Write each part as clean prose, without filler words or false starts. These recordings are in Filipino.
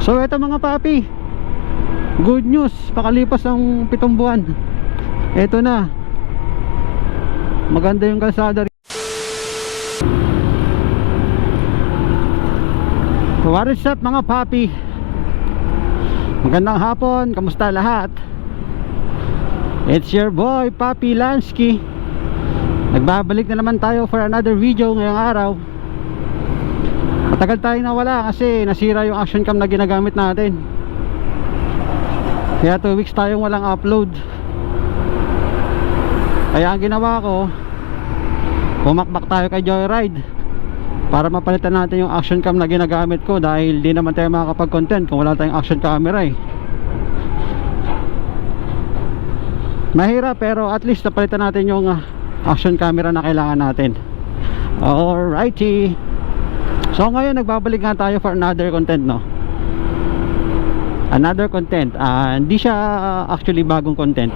So eto mga papi, good news, pakalipas ang 7 buwan, eto na, maganda yung kalsada. What is up mga papi, magandang hapon, kamusta lahat? It's your boy Papi Lansky. Nagbabalik na naman tayo for another video ngayong araw. Matagal tayong nawala kasi nasira yung action cam na ginagamit natin, kaya 2 weeks tayong walang upload. Kaya ang ginawa ko, pumakbak tayo kay Joyride para mapalitan natin yung action cam na ginagamit ko, dahil di naman tayo makakapag-content kung wala tayong action camera eh. Mahirap, pero at least napalitan natin yung action camera na kailangan natin. Alrighty, so ngayon nagbabalik nga tayo for another content, no? Another content, hindi siya actually bagong content.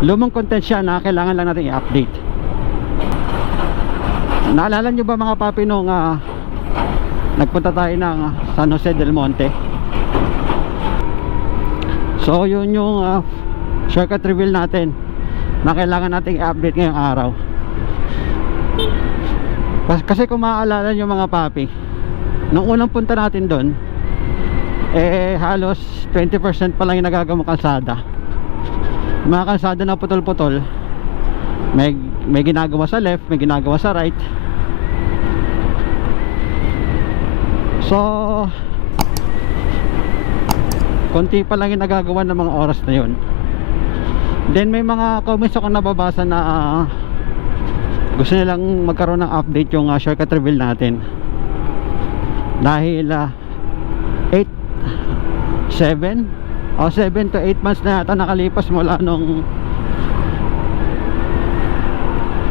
Lumang content siya na kailangan lang natin i-update. Naalala nyo ba mga papi nung nagpunta tayo ng San Jose del Monte? So yun yung shortcut reveal natin na kailangan natin i-update ngayong araw. Kasi kung maaalala nyo mga papi, nung unang punta natin doon, halos 20% pa lang yung nagagamang kalsada. Mga kalsada na putol-putol, may ginagawa sa left, may ginagawa sa right. So konti pa lang yung nagagawa ng mga oras na yun. Then may mga comments ako nababasa na gusto nilang magkaroon ng update yung shortcut reveal natin, dahil 7 to 8 months na yata nakalipas mula nung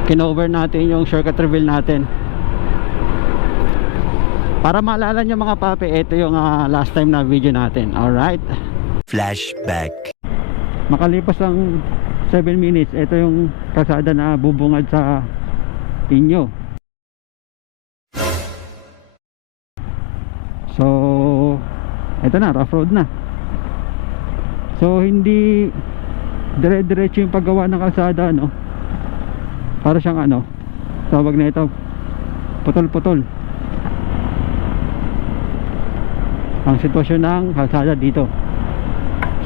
kinover natin yung shortcut reveal natin. Para maalala nyo mga papi, ito yung last time na video natin. Alright, flashback. makalipas ang 7 minutes, ito yung kalsada na bubungad sa inyo. So ito na, rough road na. So hindi dire-diretso yung paggawa ng kalsada, no? Para siyang tawag na ito, putol-putol ang sitwasyon ng kalsada dito.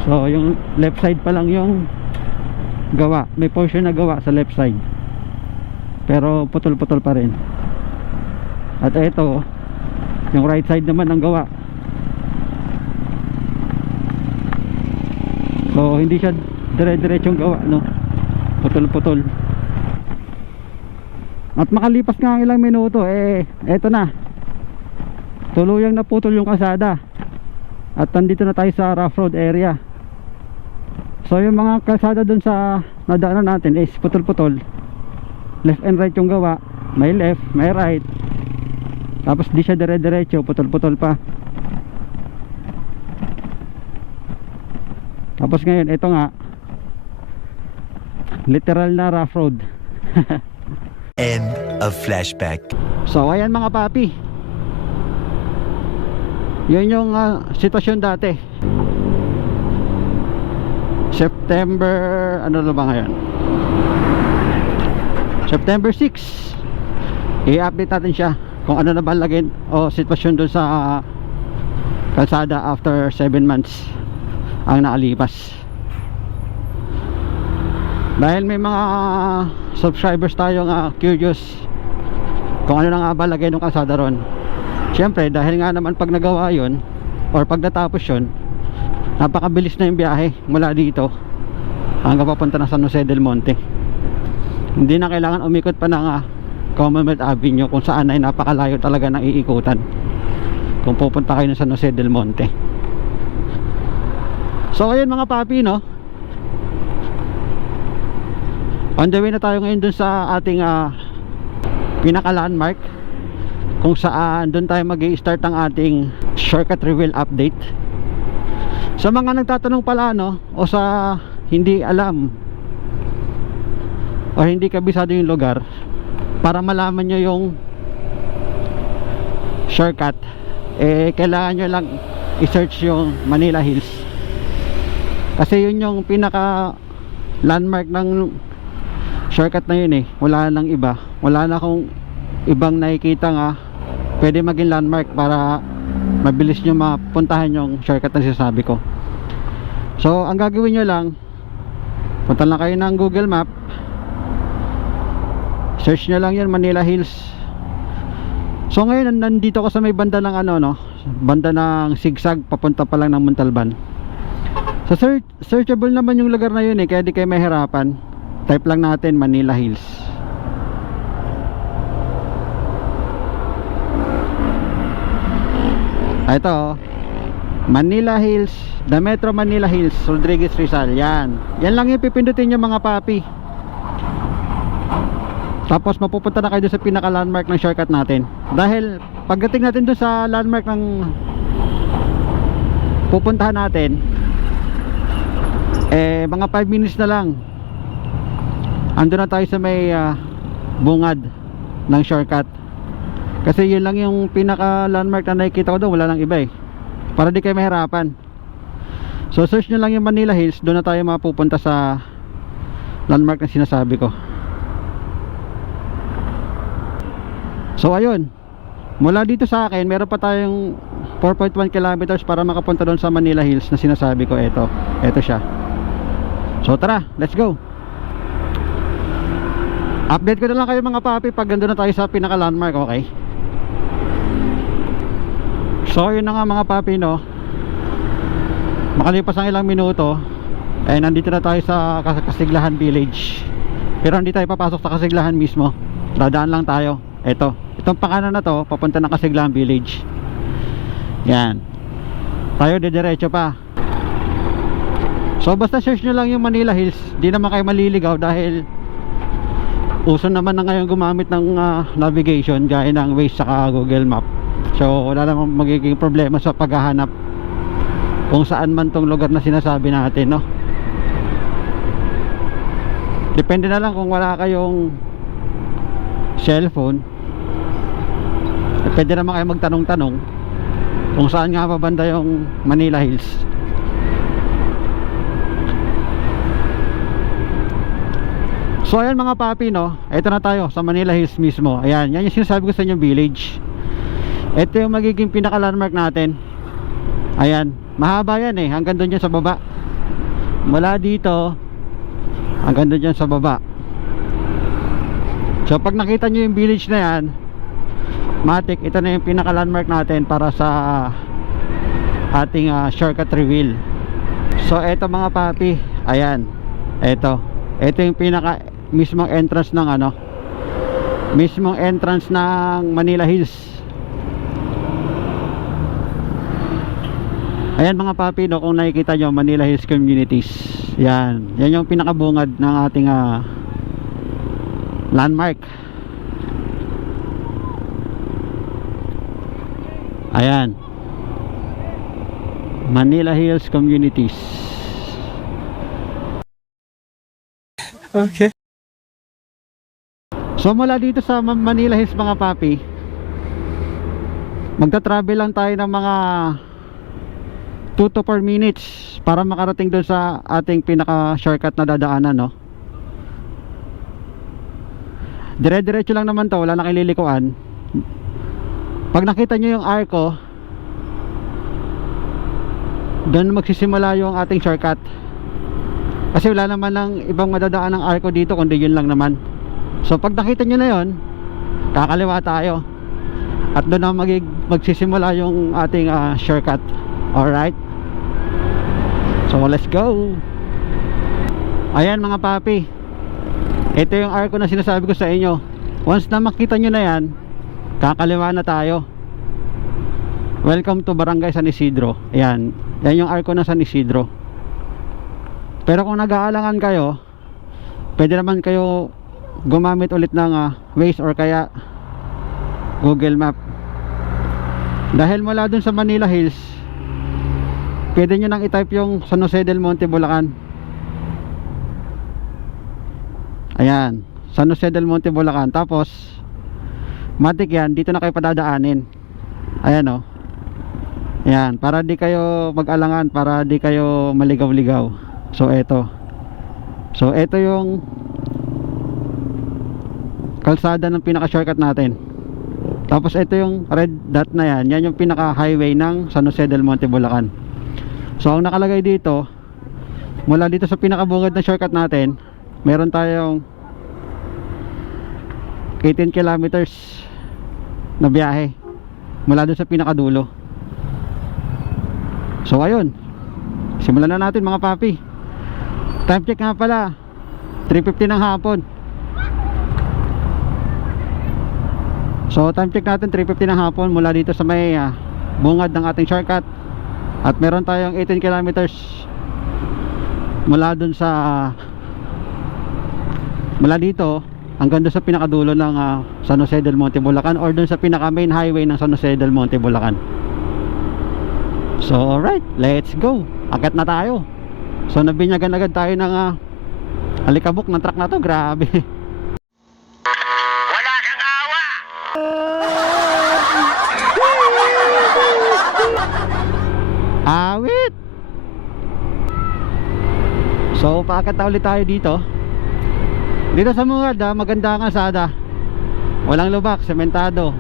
So yung left side pa lang yung gawa, may portion na gawa sa left side, pero putol-putol pa rin. At ito, yung right side naman ng gawa. So hindi siya dire-diretsong gawa, no? Putol-putol. At makalipas nga ang ilang minuto, eto na, tuluyang naputol yung kalsada. At nandito na tayo sa rough road area. So yung mga kalsada dun sa nadaanan natin is putol-putol, left and right yung gawa. May left, may right, tapos di siya dire-diretso, putol-putol pa. Tapos ngayon, ito nga, literal na rough road. End of flashback. So ayan mga papi, yun yung sitwasyon dati. September, ano na ba ngayon? September 6. I-update natin siya kung ano na ba lagin o sitwasyon dun sa kalsada after 7 months ang nakalipas. Dahil may mga subscribers tayo curious kung ano na nga ba lagay ng kalsada ron. Siyempre dahil nga naman pag nagawa yun or pag natapos yun, napakabilis na yung biyahe mula dito hanggang papunta na San Jose del Monte. Hindi na kailangan umikot pa ng Commonwealth Avenue, kung saan ay napakalayo talaga ng iikutan kung pupunta kayo ng San Jose del Monte. So ayun mga papi, no, on the way na tayo ngayon dun sa ating pinaka landmark, kung saan dun tayo mag-i-start ang ating shortcut reveal update. Sa mga nagtatanong pala, no, o sa hindi alam o hindi kabisado yung lugar, para malaman nyo yung shortcut, kailangan nyo lang i-search yung Manila Hills. Kasi yun yung pinaka landmark ng shortcut na yun eh. Wala nang iba. Wala na akong ibang nakikita nga pwede maging landmark para mabilis nyo mapuntahan yung shortcut na sinasabi ko. So ang gagawin nyo lang, punta lang kayo ng Google Map, search nyo lang yun, Manila Hills. So ngayon nandito ko sa may banda ng ano, no, banda ng Sigsag, papunta pa lang ng Montalban. So searchable naman yung lugar na yun eh, kaya di kayo mahirapan. Type lang natin Manila Hills. Ito, Manila Hills, The Metro Manila Hills, Rodriguez Rizal. Yan lang yung pipindutin nyo mga papi. Tapos mapupunta na kayo doon sa pinaka landmark ng shortcut natin. Dahil pagdating natin doon sa landmark ng pupuntahan natin, mga 5 minutes na lang andun na tayo sa may bungad ng shortcut. Kasi yun lang yung pinaka landmark na nakikita ko doon, wala lang iba eh, para di kayo mahirapan. So search nyo lang yung Manila Hills, doon na tayo mapupunta sa landmark na sinasabi ko. So ayun, mula dito sa akin meron pa tayong 4.1 kilometers para makapunta doon sa Manila Hills na sinasabi ko. Ito siya. So tara, let's go. Update ko na lang kayo mga papi pag nandun na tayo sa pinaka landmark, okay? So yun na nga mga papi, no, makalipas ang ilang minuto nandito na tayo sa Kasiglahan Village. Pero hindi tayo papasok sa Kasiglahan mismo, dadaan lang tayo. Itong pakanan na to papunta ng Kasiglahan Village. Yan, tayo didiretso pa. So basta search nyo lang yung Manila Hills, di naman kayo maliligaw dahil uso naman na ngayon gumamit ng navigation gaya ng Waze saka Google Map. So wala namang magiging problema sa paghahanap kung saan man tong lugar na sinasabi natin, no? Depende na lang kung wala kayong cellphone, pwede naman kayo magtanong-tanong kung saan nga ba banda yung Manila Hills. So ayan mga papi, no, ito na tayo sa Manila Hills mismo. Ayan, yan yung sinasabi ko sa inyo, village. Ito yung magiging pinaka landmark natin. Ayan, mahaba yan eh, hanggang doon yan sa baba. Mula dito hanggang doon yan sa baba. So pag nakita nyo yung village na yan, matik, ito na yung pinaka landmark natin para sa ating shortcut reveal. So eto mga papi, ayan, ito yung pinaka mismong entrance ng mismong entrance ng Manila Hills. Ayan mga papi, no, kung nakikita nyo, Manila Hills Communities. Yan yung pinakabungad ng ating landmark. Ayan, Manila Hills Communities. Okay. So mula dito sa Manila Hills mga papi, magta-travel lang tayo ng mga 2 to 4 minutes para makarating doon sa ating pinaka shortcut na dadaanan, no? Dire-diretso lang naman to, wala na kililikuan. Pag nakita nyo yung arco, doon magsisimula yung ating shortcut. Kasi wala naman lang ibang madadaan ng arco dito kundi yun lang naman. So pag nakita nyo na yun, kakaliwa tayo at doon na magsisimula yung ating shortcut. Alright, so let's go. Ayan mga papi, ito yung arco na sinasabi ko sa inyo. Once na makita nyo na yan, kakaliwa na tayo. Welcome to Barangay San Isidro. Ayan, yan yung arco na San Isidro. Pero kung nag-aalangan kayo, pwede naman kayo gumamit ulit ng Waze or kaya Google Map. Dahil mula dun sa Manila Hills, pwede nyo nang i-type yung San Jose del Monte, Bulacan. Ayan, San Jose del Monte, Bulacan. Tapos matik yan, dito na kayo padadaanin. Ayan o, Yan, para di kayo mag-alangan, para di kayo maligaw-ligaw. So eto. So eto yung kalsada ng pinaka-shortcut natin. Tapos ito yung red dot na yan. Yan yung pinaka-highway ng San Jose del Monte, Bulacan. So ang nakalagay dito, mula dito sa pinakabungad ng shortcut natin, meron tayong 18 kilometers na biyahe mula doon sa pinakadulo. So ayun, simulan na natin mga papi. Time check nga pala 3:50 ng hapon. So time check natin 3:50 ng hapon mula dito sa may bungad ng ating shortcut. At meron tayong 18 kilometers mula dun sa mula dito hanggang doon sa pinakadulo ng San Jose del Monte, Bulacan, or doon sa pinaka main highway ng San Jose del Monte, Bulacan. So alright, let's go. Akit na tayo. So nabinyagan agad tayo ng alikabok ng truck na to. Grabe. Wala kang awa! Awit. So paakit na ulit tayo dito. Dito sa Mungad maganda ang kalsada. Walang lubak, sementado,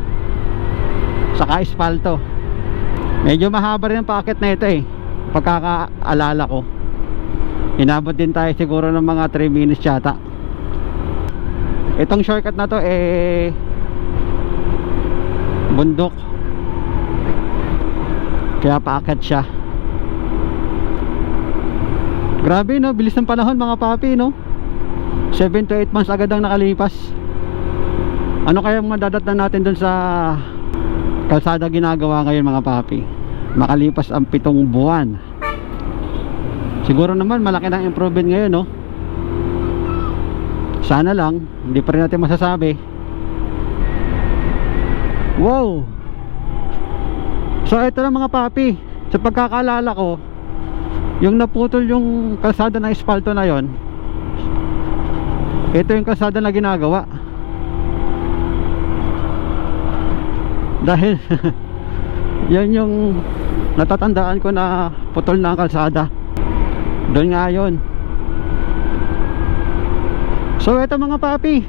saka espalto. Medyo mahaba rin ang paakit na ito pagkakaalala ko. Inabot din tayo siguro ng mga 3 minutes yata. Itong shortcut na to bundok, kaya paakit siya. Grabe no, bilis ng panahon mga papi no. 7 to 8 months agad ang nakalipas. Ano kayang madadatnan natin dun sa kalsada ginagawa ngayon mga papi? Makalipas ang 7 buwan. Siguro naman malaki ng improvement ngayon no. Sana lang, hindi pa rin natin masasabi. Wow. So ito na mga papi, sa pagkakaalala ko, yung naputol yung kalsada ng espalto na yon, ito yung kalsada na ginagawa. Dahil yan yung natatandaan ko na putol na ang kalsada. Doon nga yun. So ito mga papi,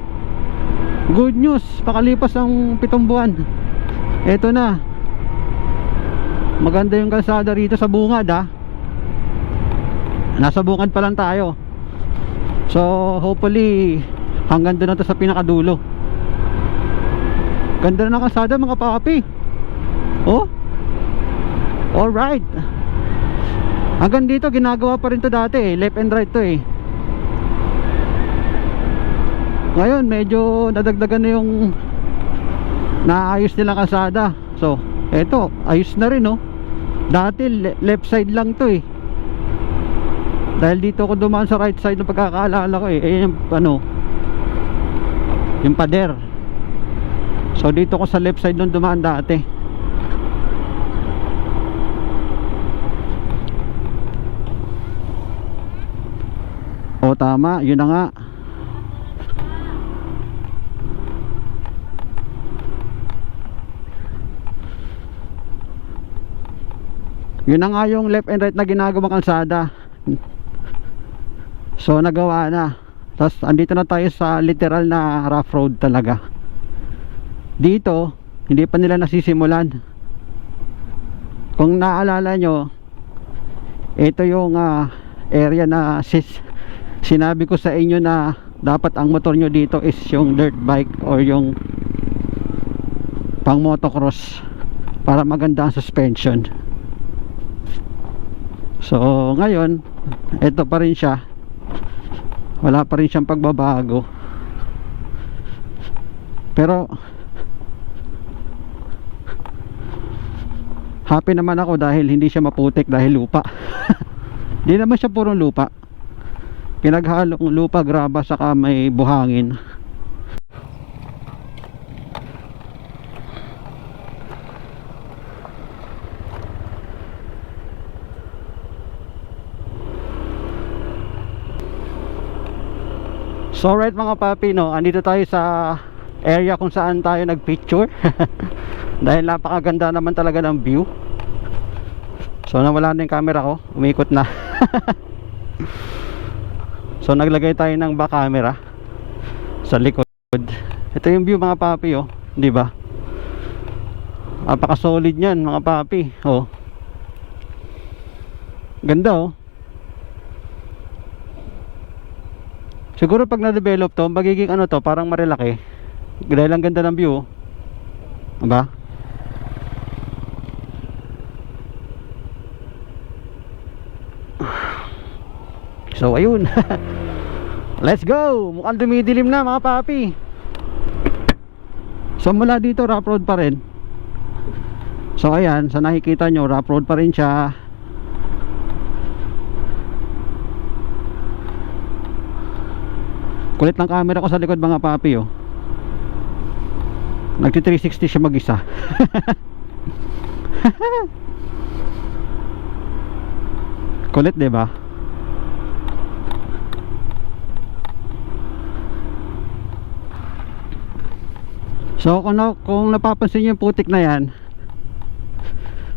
good news, pakalipas ang 7 buwan, ito na, maganda yung kalsada rito sa bungad nasa bungad pa lang tayo. So hopefully hanggang doon na to sa pinakadulo. Ganda na ng kalsada mga papi. Oh, alright. Hanggang dito ginagawa pa rin to dati left and right to Ngayon medyo nadagdagan na yung naayos nilang kalsada. So eto, ayos na rin dati left side lang to dahil dito ako dumaan sa right side ng pagkakaalala ko yung yung pader. So dito ko sa left side nung dumaan dati. O tama, yun na nga. Yun na nga yung left and right na ginagawang kalsada. So nagawa na. Tapos andito na tayo sa literal na rough road talaga. Dito hindi pa nila nasisimulan. Kung naalala nyo, ito yung area na sinabi ko sa inyo na dapat ang motor nyo dito is yung dirt bike or yung pang motocross para maganda ang suspension. So ngayon ito pa rin siya, wala pa rin siyang pagbabago. Pero happy naman ako dahil hindi siya maputik dahil lupa. Hindi naman siya purong lupa, pinaghalong lupa, graba, saka may buhangin. So right mga papi andito tayo sa area kung saan tayo nagpicture. Dahil napakaganda naman talaga ng view. So nawala na yung camera ko, umikot na. So naglagay tayo ng back camera sa likod. Ito yung view mga papi, oh, di ba? Napaka solid niyan mga papi. Oh. Ganda, oh. Siguro pag na-develop to, magiging ano to, parang marilaki. Dahil ang ganda ng view, oh. Diba? So ayun. Let's go. Mukhang dumidilim na mga papi. So mula dito rough road pa rin. So ayan, sa nakikita nyo rough road pa rin siya. Kulit ng camera ko sa likod mga papi, oh. Nagti 360 siya mag-isa. Kulit, 'di ba? So kung napapansin niyo yung putik na yan,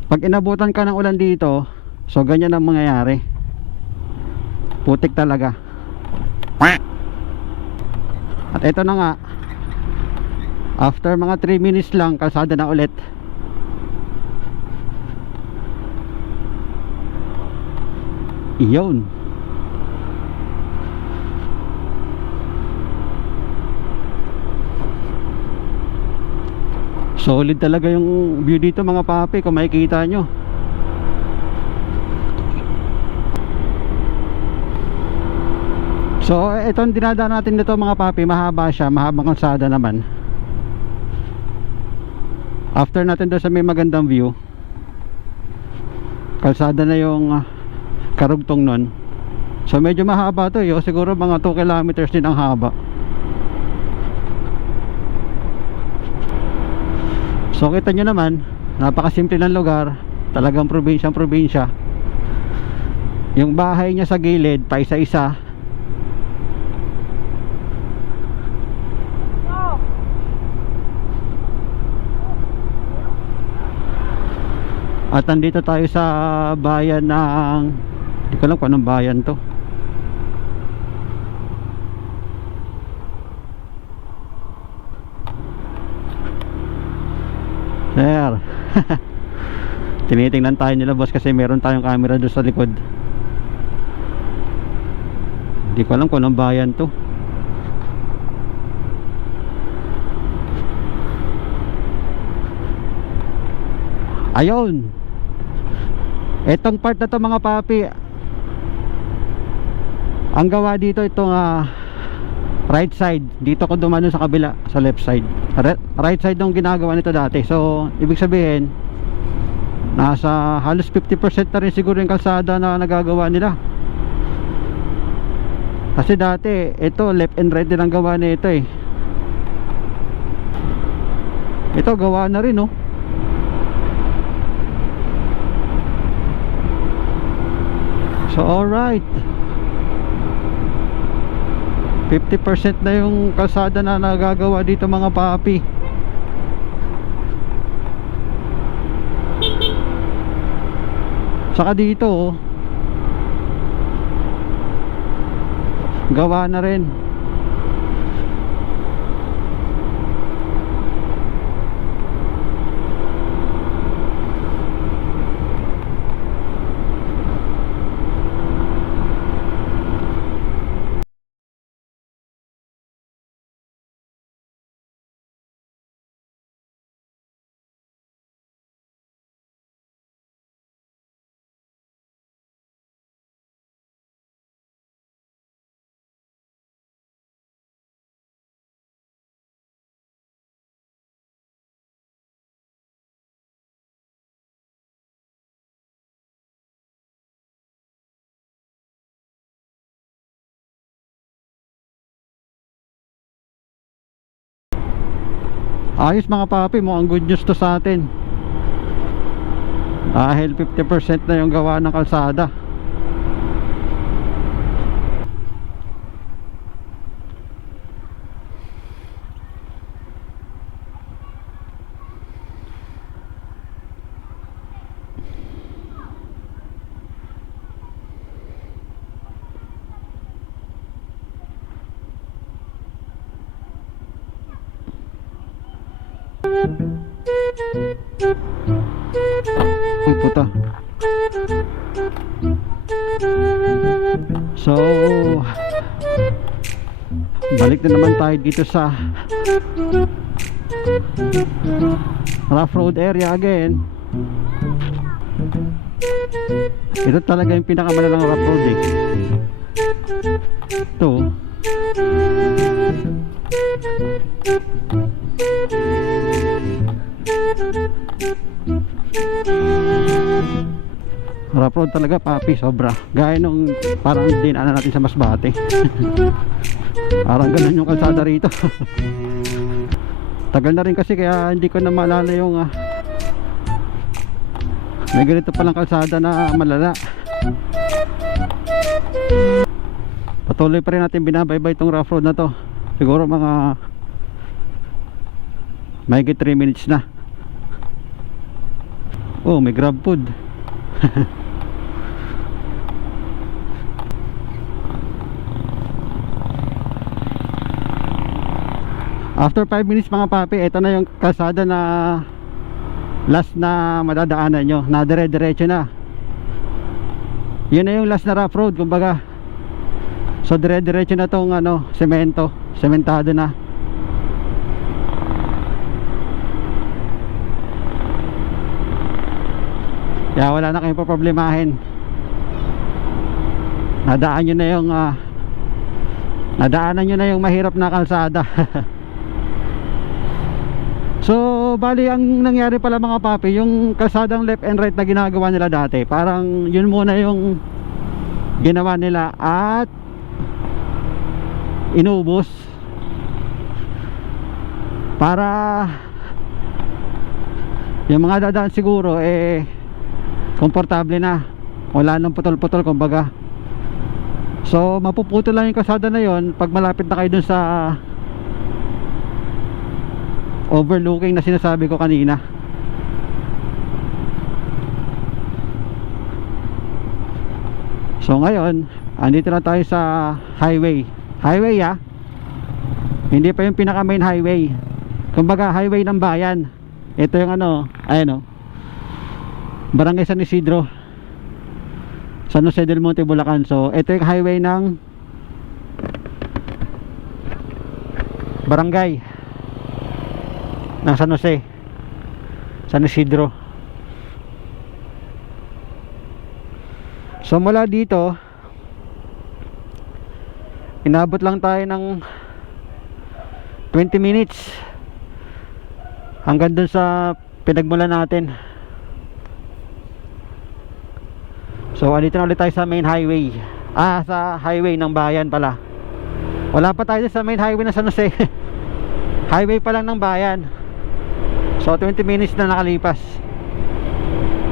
pag inabutan ka ng ulan dito, so ganyan ang mangyayari. Putik talaga. At ito na nga, after mga 3 minutes lang, kalsada na ulit. Iyon. Solid talaga yung view dito mga papi, kung makikita nyo. So itong dinadaan natin dito mga papi, mahaba siya, mahabang kalsada naman. After natin doon sa may magandang view, kalsada na yung karugtong nun. So medyo mahaba to, yo. Siguro mga 2 kilometers din ang haba. So kita nyo naman, napakasimple ng lugar. Talagang probinsya. Yung bahay niya sa gilid, pa isa-isa. At nandito tayo sa bayan ng, hindi ko alam kung anong bayan to. There. Tinitingnan tayo nila boss kasi meron tayong camera doon sa likod. Hindi ko alam kung anong bayan to. Ayun. Etong part na to mga papi, ang gawa dito itong right side. Dito ko dumano sa kabila, sa left side. Right side yung ginagawa nito dati. So ibig sabihin nasa halos 50% na rin siguro yung kalsada na nagagawa nila. Kasi dati ito left and right din ang gawa nito eh. Ito gawa na rin, oh. So alright, 50% na yung kalsada na nagagawa dito mga papi. Saka dito, oh, gawa na rin. Ayos mga papi, mukhang good news to sa atin. Dahil 50% na yung gawa ng kalsada. Uy, puta. So, balik na naman tayo dito sa rough road area again. Ito talaga yung pinakamalalang rough road eh. Ito. Rough road talaga, papi, sobra. Gaya nung parang dinaanan natin sa Masbate. Parang ganun yung kalsada rito. Tagal na rin kasi kaya hindi ko na maalala yung may ganito palang kalsada na malala. Patuloy pa rin natin binabaybay itong rough road na to. Siguro mga mahigit 3 minutes na. Oh, may grab food. After 5 minutes mga papi, ito na yung kalsada na last na madadaanan nyo, na dire-diretso na. Yun na yung last na rough road kumbaga. So dire-diretso na tong sementado na. Kaya wala na kayong problemahin. Nadaanan nyo na yung mahirap na kalsada. So bali ang nangyari pala mga papi, yung kalsadang left and right na ginagawa nila dati, parang yun muna yung ginawa nila at inubos para yung mga dadaan siguro komportable na, wala nang putol-putol kumbaga. So mapuputol lang yung kalsada na yon pag malapit na kayo dun sa overlooking na sinasabi ko kanina. So ngayon andito na tayo sa highway. Hindi pa yung pinaka main highway, kumbaga highway ng bayan. Ito yung Barangay San Isidro, San Jose del Monte, Bulacan. So ito yung highway ng barangay ng San Jose, San Isidro. So mula dito inabot lang tayo ng 20 minutes hanggang dun sa pinagmulan natin. So andito na ulit tayo sa main highway. Sa highway ng bayan pala. Wala pa tayo sa main highway ng San Jose. Highway pa lang ng bayan. So 20 minutes na nakalipas.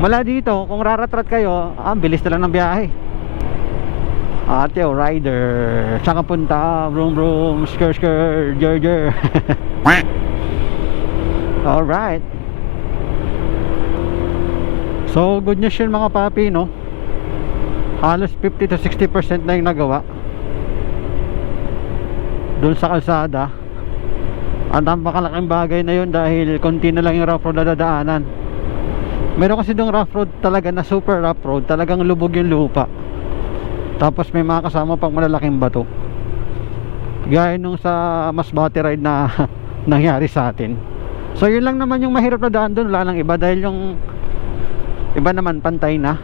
Mula dito kung raratrat kayo, bilis na lang ng biyahe. Ate rider, saan ka punta? Vroom vroom, skr skr, jer. Alright. So good news yun mga papi, no? Halos 50 to 60% na yung nagawa doon sa kalsada. At ang makalaking bagay na yun dahil konti na lang yung rough road na dadaanan. Meron kasi doon rough road talaga na super rough road, talagang lubog yung lupa. Tapos may mga kasama pang malalaking bato, gaya nung sa Masbate ride na nangyari sa atin. So yun lang naman yung mahirap na daan doon, wala nang iba dahil yung iba naman pantay na.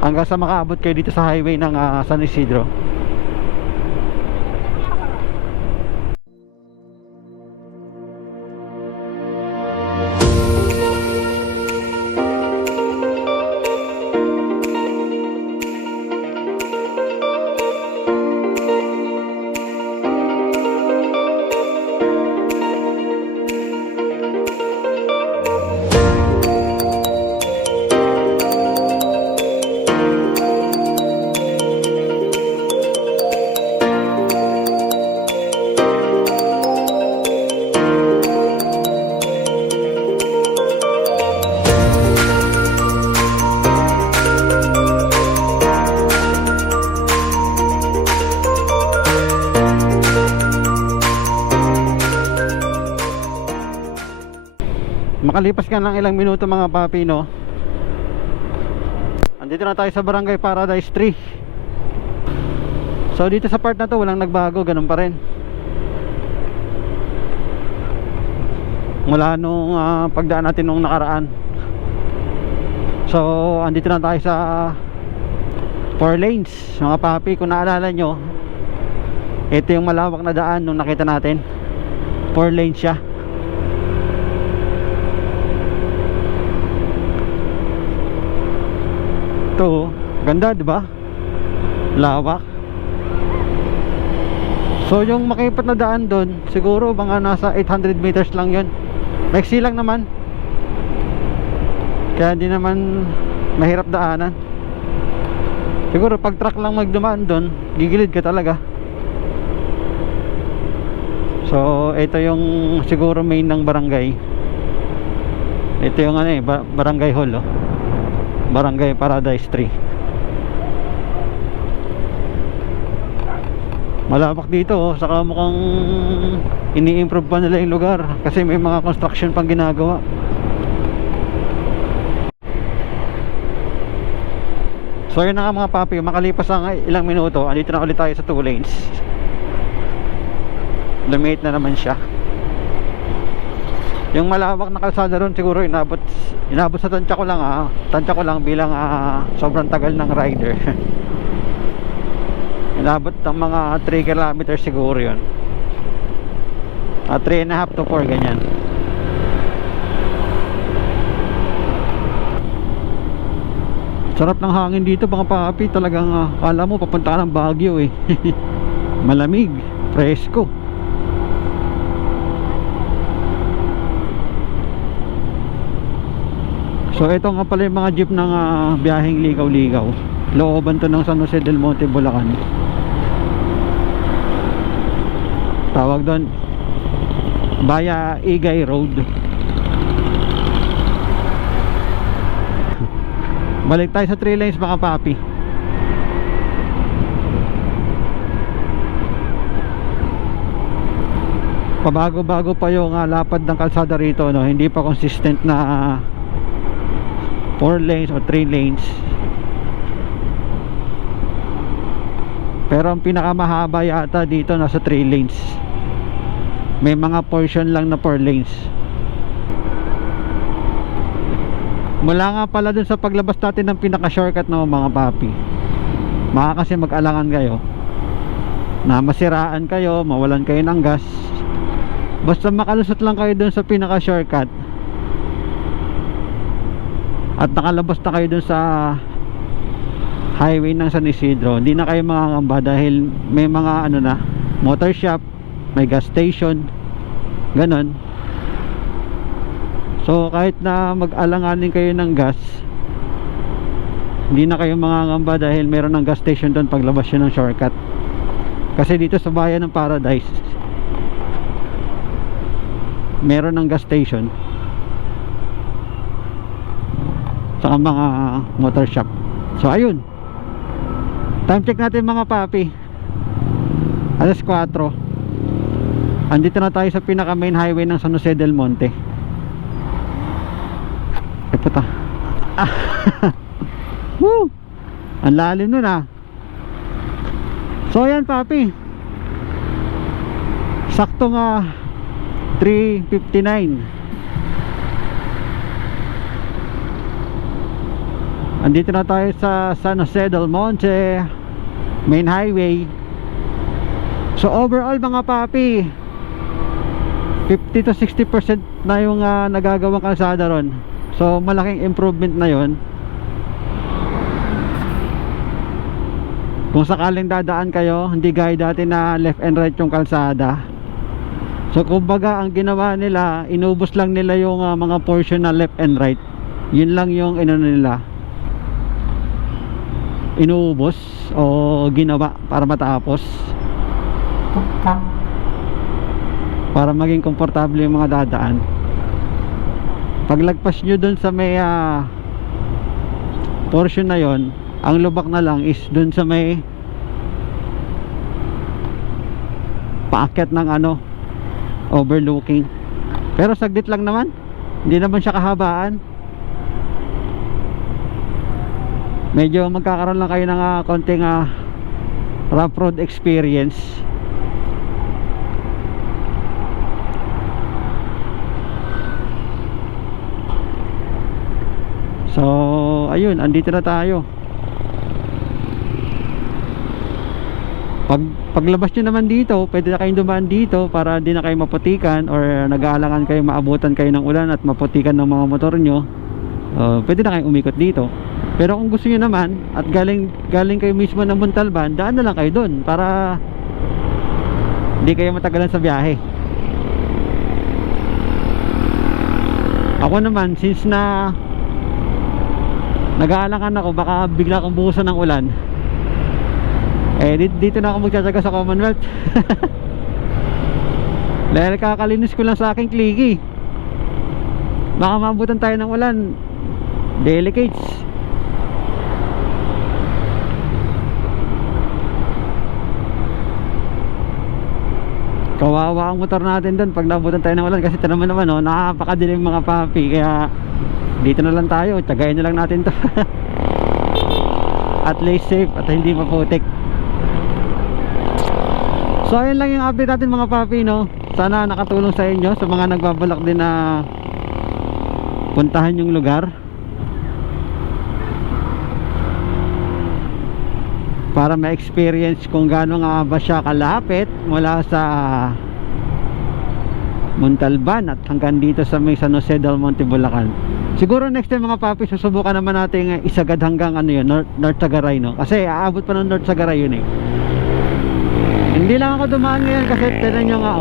Hanggang sa makaabot kayo dito sa highway ng San Isidro. Makalipas ka ng ilang minuto mga papi, no, andito na tayo sa Barangay Paradise 3. So dito sa part na to walang nagbago, ganun pa rin mula nung pagdaan natin nung nakaraan. So andito na tayo sa 4 lanes mga papi. Kung naalala nyo, ito yung malawak na daan nung nakita natin, 4 lanes siya. Ito, ganda diba? Lawak. So yung makipat na daan doon, siguro mga nasa 800 meters lang yun. Maiksi lang naman, kaya hindi naman mahirap daanan. Siguro pag truck lang magdumaan doon, gigilid ka talaga. So ito yung siguro main ng barangay. Ito yung ano barangay hall, oh. Barangay Paradise 3. Malawak dito, oh. Saka mukhang ini-improve pa nila yung lugar kasi may mga construction pang ginagawa. So yun na nga mga papi, makalipas ang ilang minuto, andito na ulit tayo sa 2 lanes. Lumate na naman siya. Yung malawak na kalsada ron siguro inabot sa tansya ko lang, tansya ko lang bilang sobrang tagal ng rider. Inabot ng mga 3 kilometers siguro yun, 3.5 to 4 ganyan. Sarap ng hangin dito mga papi. Talagang kala mo papunta ka ng Baguio eh. Malamig, presko. So ito nga pala yung mga jeep ng biyaheng ligaw-ligaw. Looban to ng San Jose del Monte, Bulacan. Tawag doon Via Igay Road. Balik tayo sa 3 lanes mga papi. Pabago-bago pa yung lapad ng kalsada rito, no? Hindi pa consistent na 4 lanes o 3 lanes. Pero ang pinakamahaba yata dito nasa 3 lanes. May mga portion lang na 4 lanes. Mula nga pala dun sa paglabas natin ng pinaka shortcut na mga papi, baka kasi mag-alangan kayo na masiraan kayo, mawalan kayo ng gas. Basta makalusot lang kayo dun sa pinaka shortcut at nakalabas na kayo dun sa highway ng San Isidro, hindi na kayo makakamba dahil may mga motor shop, may gas station, ganon. So kahit na mag-alanganin kayo ng gas, hindi na kayo makakamba dahil meron ng gas station doon paglabas yun ng shortcut. Kasi dito sa bayan ng Paradise, meron ng gas station saka mga motor shop. So ayun, time check natin mga papi, 4:00. Andito na tayo sa pinaka main highway ng San Jose del Monte. Puta. Woo! Ang lalim nun So ayan papi, sakto nga 3:59. Andito na tayo sa San Jose del Monte main highway. So overall mga papi, 50 to 60% na yung nagagawang kalsada ron. So malaking improvement na yon. Kung sakaling dadaan kayo, hindi gaya dati na left and right yung kalsada. So kumbaga ang ginawa nila, inubos lang nila yung mga portion na left and right. Yun lang yung nila, inuubos o ginawa para matapos, para maging komportable yung mga dadaan. Paglagpas nyo dun sa may portion na yon, ang lubak na lang is dun sa may paakyat ng overlooking. Pero saglit lang naman, Hindi naman siya kahabaan. Medyo magkakaroon lang kayo ng konting rough road experience. So ayun, andito na tayo. Paglabas nyo naman dito, pwede na kayong dumaan dito para di na kayo maputikan or nag-aalangan kayo, maabutan kayo ng ulan at maputikan ng mga motor nyo. Pwede na kayong umikot dito. Pero kung gusto nyo naman at galing kayo mismo ng Montalban, daan na lang kayo dun para di kayo matagalan sa biyahe. Ako naman, since na nag-aalangan ako, baka bigla akong buhusan ng ulan, dito na ako magtsatsaga sa Commonwealth. Dahil kakalinis ko lang sa aking kliki, baka maabutan tayo ng ulan, delicates. Kawawa ang motor natin doon pag nabutan tayo ng ulan, kasi tanaman naman nakakapakadilim mga papi. Kaya dito na lang tayo, tsagayin na lang natin to. At least safe at hindi maputik. So ayun lang yung update natin mga papi, no? Sana nakatulong sa inyo, sa mga nagbabalak din na puntahan yung lugar, para ma-experience kung gaano nga ba siya kalapit mula sa Montalban at hanggang dito sa may San Jose del Monte, Bulacan. Siguro next time mga papi, susubukan naman natin isagad hanggang North Sagaray, no? Kasi aabot pa ng North Sagaray yun eh. Hindi lang ako dumaan ngayon kasi tinan nyo nga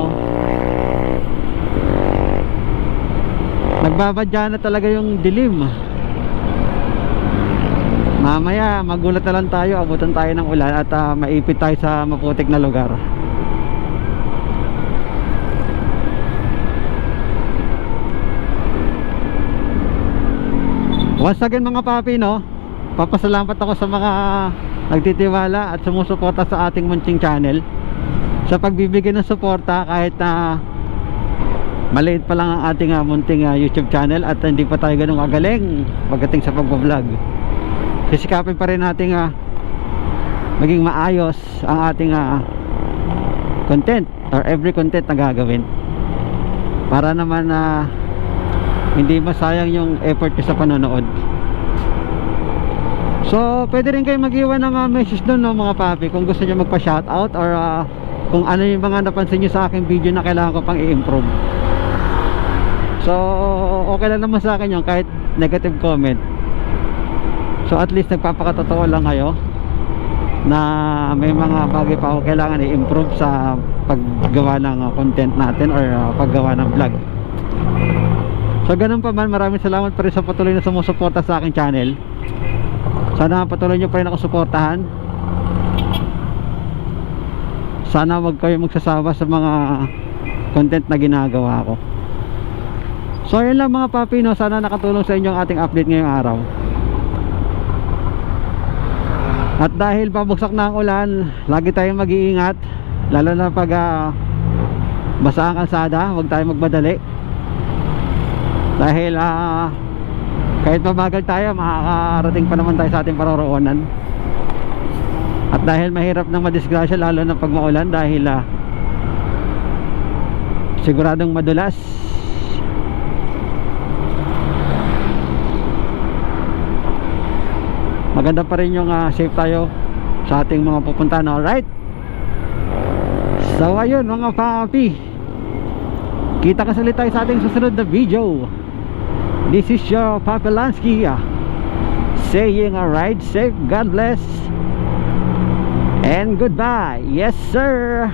nagbabadya na talaga yung dilim. Mamaya magulat na lang tayo, abutan tayo ng ulan at maipit tayo sa maputik na lugar. Once again mga papi, no, papasalamat ako sa mga nagtitiwala at sumusuporta sa ating munting channel, sa pagbibigay ng suporta kahit na maliit pa lang ang ating munting YouTube channel at hindi pa tayo ganun kagaling pagdating sa pagbablog. Sisikapin pa rin natin maging maayos ang ating content or every content na gagawin, para naman hindi masayang yung effort sa panonood. So pwede rin kayo mag-iwan ng message doon, no, mga papi, kung gusto nyo magpa-shoutout or kung ano yung mga napansin nyo sa aking video na kailangan ko pang i-improve. So okay lang naman sa akin yun, kahit negative comment. So at least nagpapakatotoo lang kayo na may mga bagay pa ako kailangan i-improve sa paggawa ng content natin or paggawa ng vlog. So ganun pa man, maraming salamat pa rin sa patuloy na sumusuporta sa aking channel. Sana patuloy nyo pa rin ako suportahan. Sana wag kayo magsasawa sa mga content na ginagawa ko. So ayun lang mga papi, no? Sana nakatulong sa inyo ang ating update ngayong araw. At dahil pabuksak na ang ulan, lagi tayong mag-iingat, lalo na pag basa ang kalsada. Huwag tayong magmadali, dahil kahit mabagal tayo, makakarating pa naman tayo sa ating paroroonan. At dahil mahirap na madisgrasya lalo na pag maulan, dahil siguradong madulas. Maganda pa rin yung safe tayo sa ating mga pupuntahan. Alright, so ayun mga papi, kita kasali tayo sa ating susunod na video. This is your Papi Lansky saying ride safe, God bless, and goodbye. Yes sir.